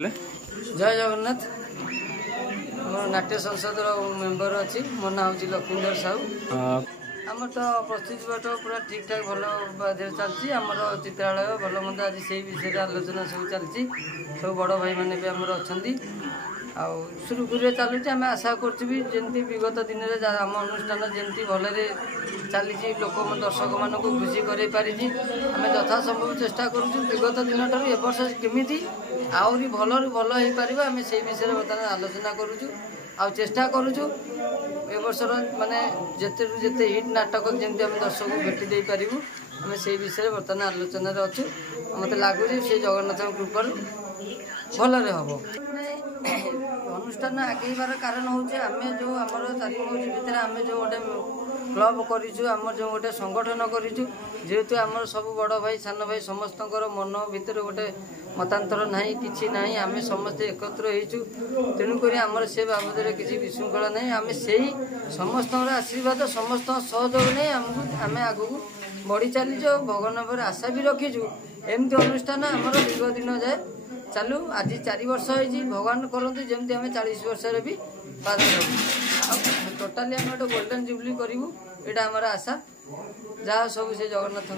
जय जगन्नाथ नाट्य संसद मेम्बर अच्छी मो ना हूँ लक्ष्मीधर साहू आम तो प्रस्तुति बाट पूरा ठीक ठाक भल चलती आमर चित्रालय भल मंद आज से विषय आलोचना सब चलती सब बड़ भाई मैंने भी आमर अच्छा सुरुखुरी चलुची आम आशा करमती विगत दिन में आम अनुष्ठान जमी भलरे चली लोक दर्शक मान खुशी कर आम यथा संभव चेष्टा करुँ विगत दिन ठार ए वर्ष केमी आहरी भल भल हो पार आम से विषय बर्तमान आलोचना करुँ आ चेष्टा करुँ ए वर्षर माने जिते जिते हिट नाटक जमी आम दर्शक भेटी दे पारू आम से विषय बर्तमान आलोचन अच्छु मत लगुच से जगन्नाथ कृपा भलरे हम अनुष्ठान आगेबार कारण हूँ आम जो आम चारिमौज भितर आम जो गोटे क्लब कर जो गोटे संगठन करेतु आम सब बड़ भाई सान भाई समस्त मन भितर गोटे मतांतर ना कि ना आम समस्ते एकत्र होइचु तेणुक आमर से बाबद किसी विशृंखला ना आम से समस्त आशीर्वाद समस्त सहयोग नहीं आम आगू बढ़ी चलीचु भगवान पर आशा भी रखीचु एमती अनुष्ठान आमर दीर्घ दिन जाए चालू आज 4 वर्ष होती भगवान करते जमी आम 40 वर्ष भी पार करूँ टोटाली आम गोटे गोल्डन जुबली करूँ यहाँ आमर आशा जहाँ सब से जगन्नाथ